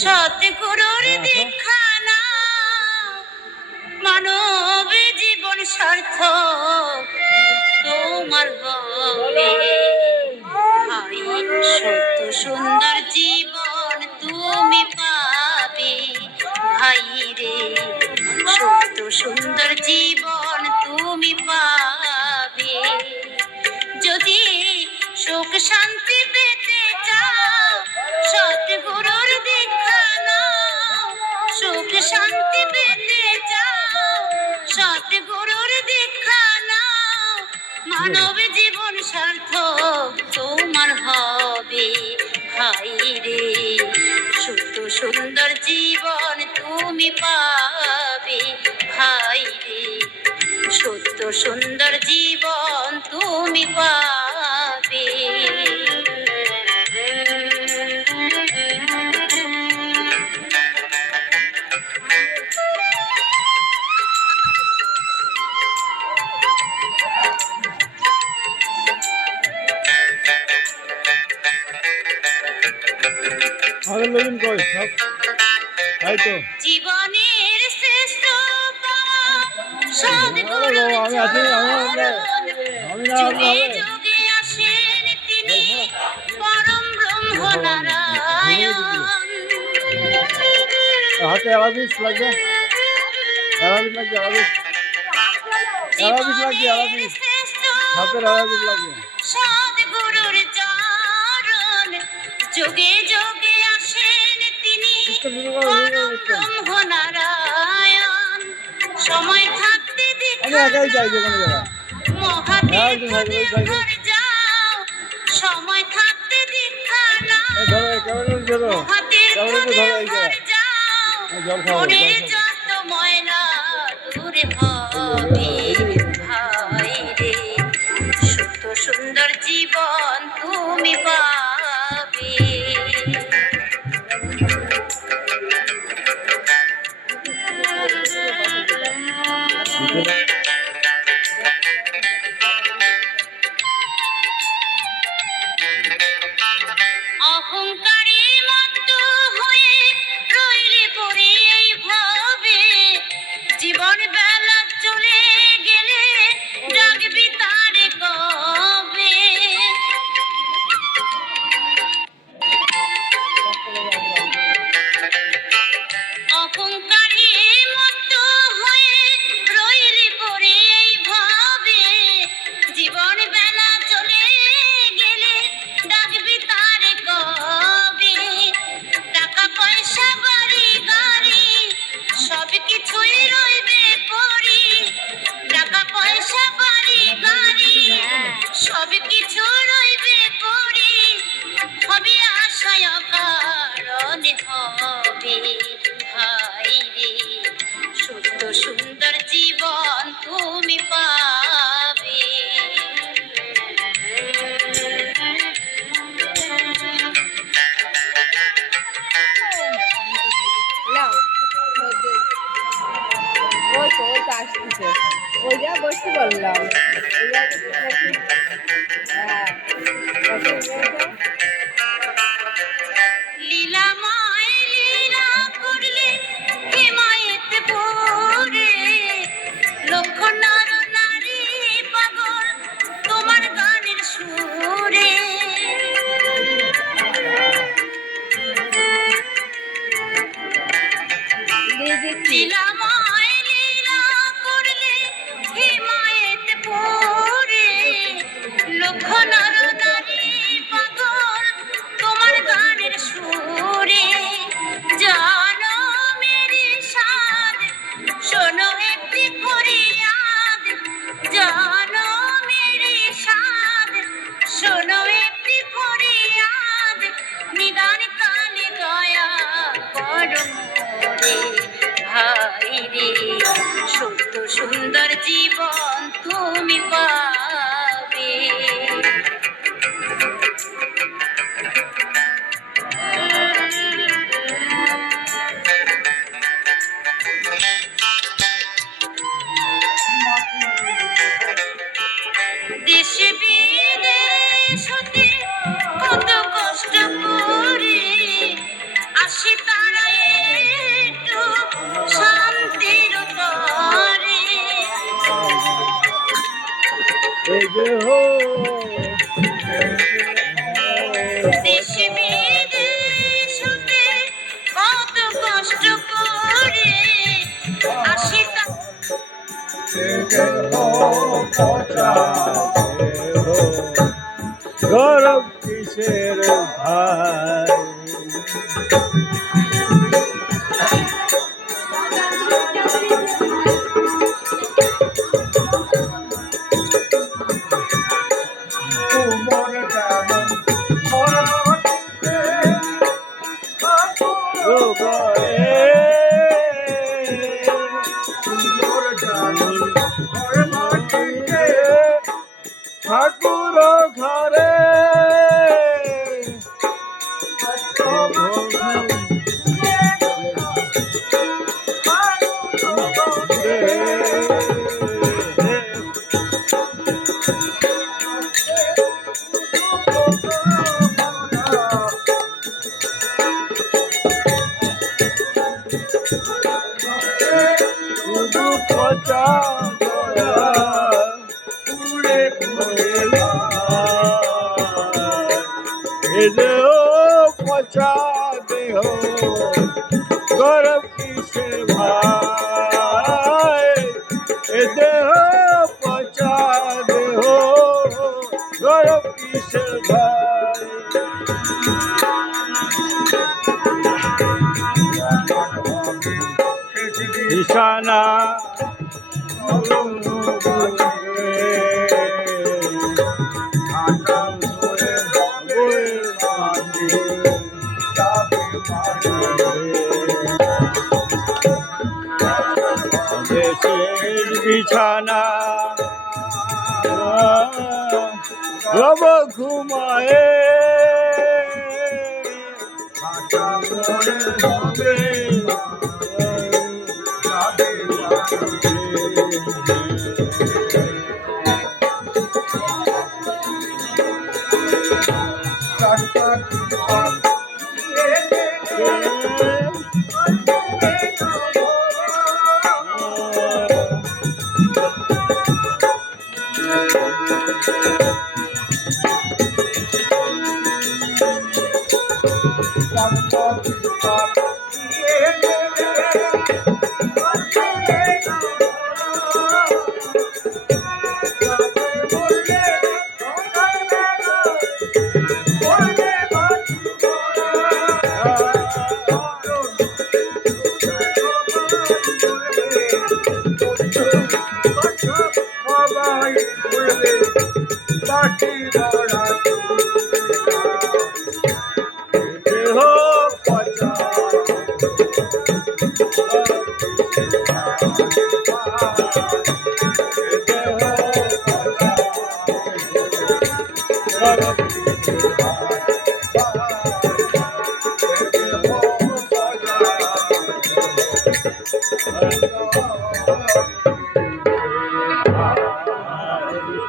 সতগুরুর দীক্ষা নাও, মানব জীবন সার্থক তোমার হবে। ভাই সত্য সুন্দর জীবন তুমি পাবে, ভাই রে সত্য সুন্দর জীবন তুমি পাবে। যদি সুখ শান্তি পেতে চাও, সতগুরুর দীক্ষা নাও। সুখ শান্তি পেতে চাও, সতগুরুর দীক্ষা নাও। মানব জীবন সার্থক তোমার হবে, ভাই রে সত্য সুন্দর জীবন তুমি পাবে, ভাই রে সত্য সুন্দর জীবন তুমি পাবে। জীবনের শ্রেষ্ঠ সদ্গুরুর চরণ, যুগে যুগে আসেন তিনি পরম ব্রহ্ম নারায়ণ। হাতে আলাবিস লাগবে, আলাবিস লাগবে, আলাবিস লাগবে, আলাবিস হাতের আলাবিস লাগবে। সদ্গুরুর চরণ, যুগে যুগে আসেন তিনি পরম ব্রহ্ম নারায়ণ। সময় থাকতে দীক্ষা নাও, মহাতীর্থ দেওঘর যাও। সময় থাকতে দীক্ষা নাও, মহাতীর্থ দেওঘর যাও। মনের যত ময়লা দূর হবে, ভাই রে সত্য সুন্দর জীবন তুমি পাবে। অহংকারী মত্ত হয়ে রইলে পড়ে এই ভাবে, জীবন বেলা চলে গেলে ডাকবি তারে কবে। অহংকারী মত্ত হয়ে রইলে পড়ে এই ভাবে, জীবন বেলা চলে গেলে ডাকবি তারে কবে। টাকা পয়সা বাড়ি গাড়ি সব কিছুই রইবে পড়ি, টাকা পয়সা বাড়ি গাড়ি সব কিছু রইবে পড়ি। হবে আশায় কারণে হবে, ভাই রে সত্য সুন্দর জীবন তুমি পাবে। আসতেছে ওইটা বসতে বললাম। লীলাময় লীলা করলে হিমায়ত পড়ে, লক্ষ নর নারী পাগল তোমার গানের সুরে। লীলাময় লীলা করলে হিমায়ত পড়ে, লক্ষ নর নারী পাগল ঠাকুর ঘরে পচা উড়ে দেহ পচা দেহ গরব কিসে ভাই এ দেহ পচা দেহ গরব কিসে ভাই নিশানা দেশের বিছানা রব ঘুমায়ে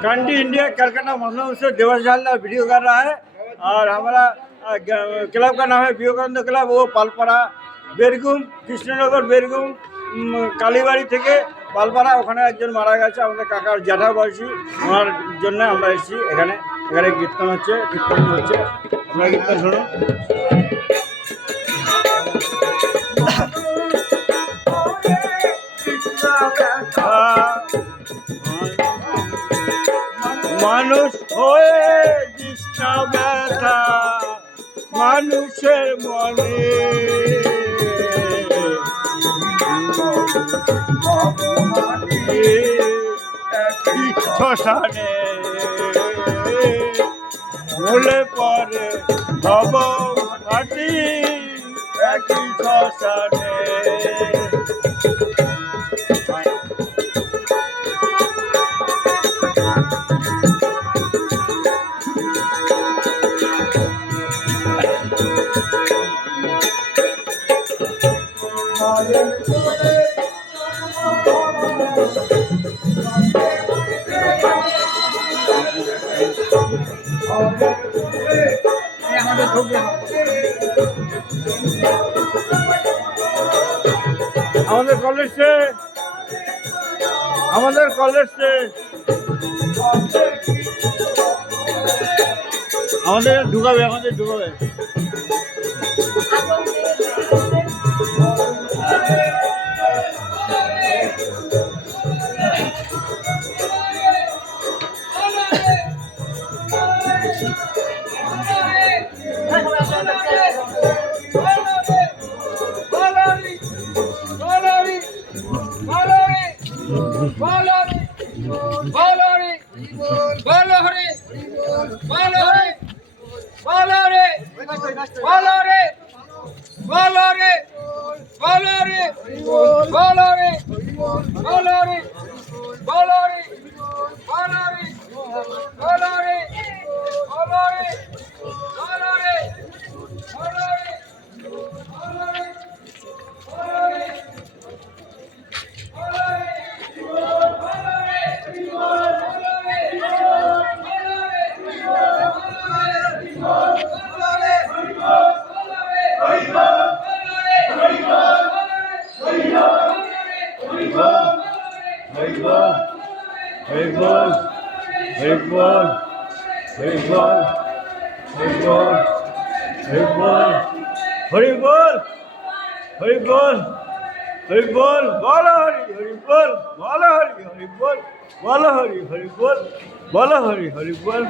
कैंडी इंडिया कलकत्ता मसला से देवस झालदार वीडियो कर रहा है और हमारा क्लब का नाम है विवेकानंद क्लब वो पालपाड़ा बेरगुम कृष्णनगर बेरगुम কালীবাড়ি থেকে পালপাড়া ওখানে একজন মারা গেছে আমাদের কাকার জ্যাঠা বয়সী ওনার জন্য আমরা এসেছি এখানে এখানে কীর্তন হচ্ছে আমরা কীর্তন শুনুন মানুষ হয়ে কৃষ্ণ ব্যথা মানুষের মনে শ্মশানে ভুলে পরে ভব মাটি একই শ্মশানে আমাদের কলেজ से আমাদের ঢুকাবে হরিবল হরিবল হরিবল হরিবল হরিবল হরিবল হরিবল হরিবল বল হরি হরিবল বল হরি হরিবল বল হরি হরিবল বল হরি হরিবল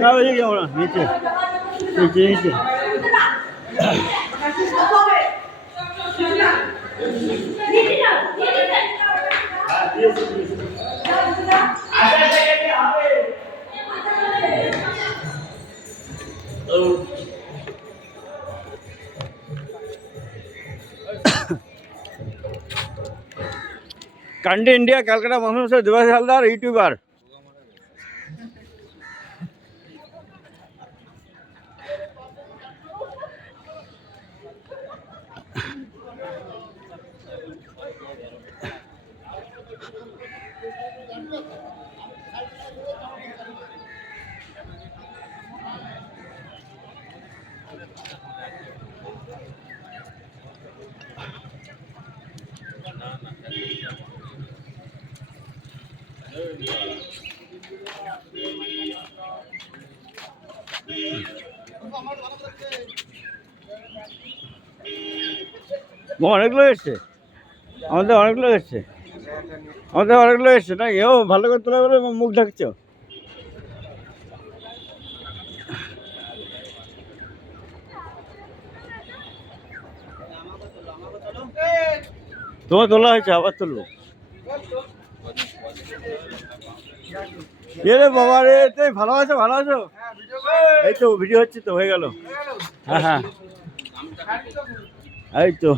না ওই যাবো না নিচে নিচে নিচে কান্ডি ইন্ডিয়া ক্যালকাটা মহাশয় দেবাশিস হালদার ইউটিউবার অনেকগুলো এসছে অনেকগুলো এসছে অনেকগুলো এসছে না এও ভালো করে তোলা বলে মুখ ঢাকছ তোমার তোলা হয়েছে আবার তুলবো রে বাবা রে তুই ভালো আছো এই তো ভিডিও হচ্ছে তো হয়ে গেল হ্যাঁ হ্যাঁ এই তো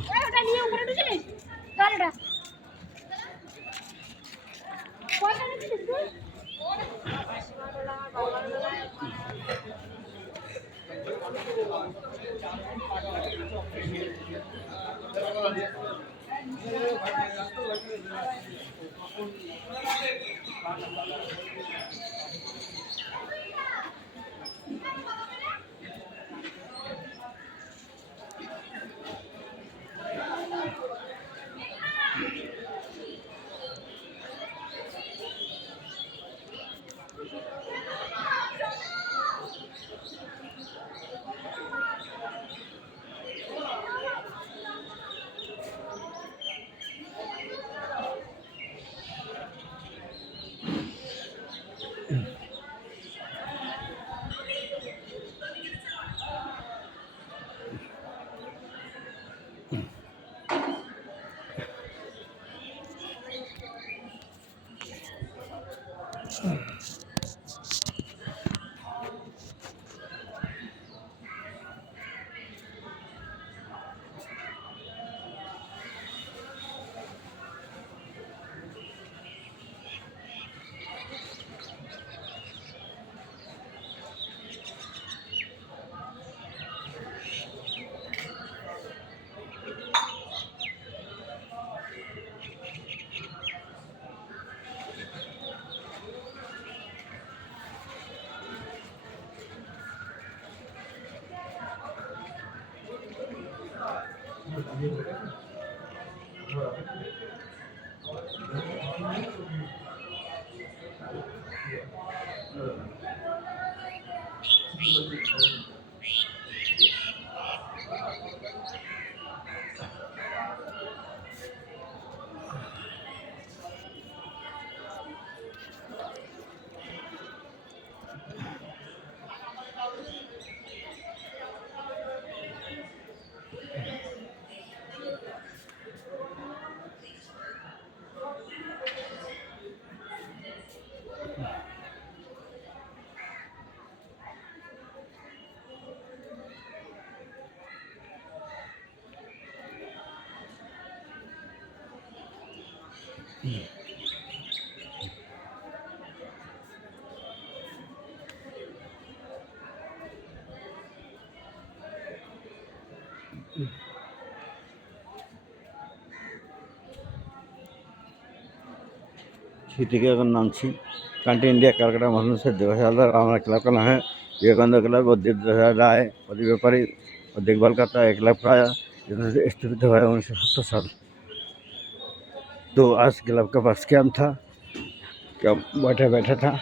सीटी के अगर नाम छी कंट्री इंडिया कलकत्ता मजनू से दिवस हालदार हमारा क्लब का नाम है विवेकानंद क्लब और राय और व्यापारी और देखभाल करता है। क्लब का स्थित हुआ है 1970 साल। तो आज क्लब का बस कैंप था, क्या बैठा था।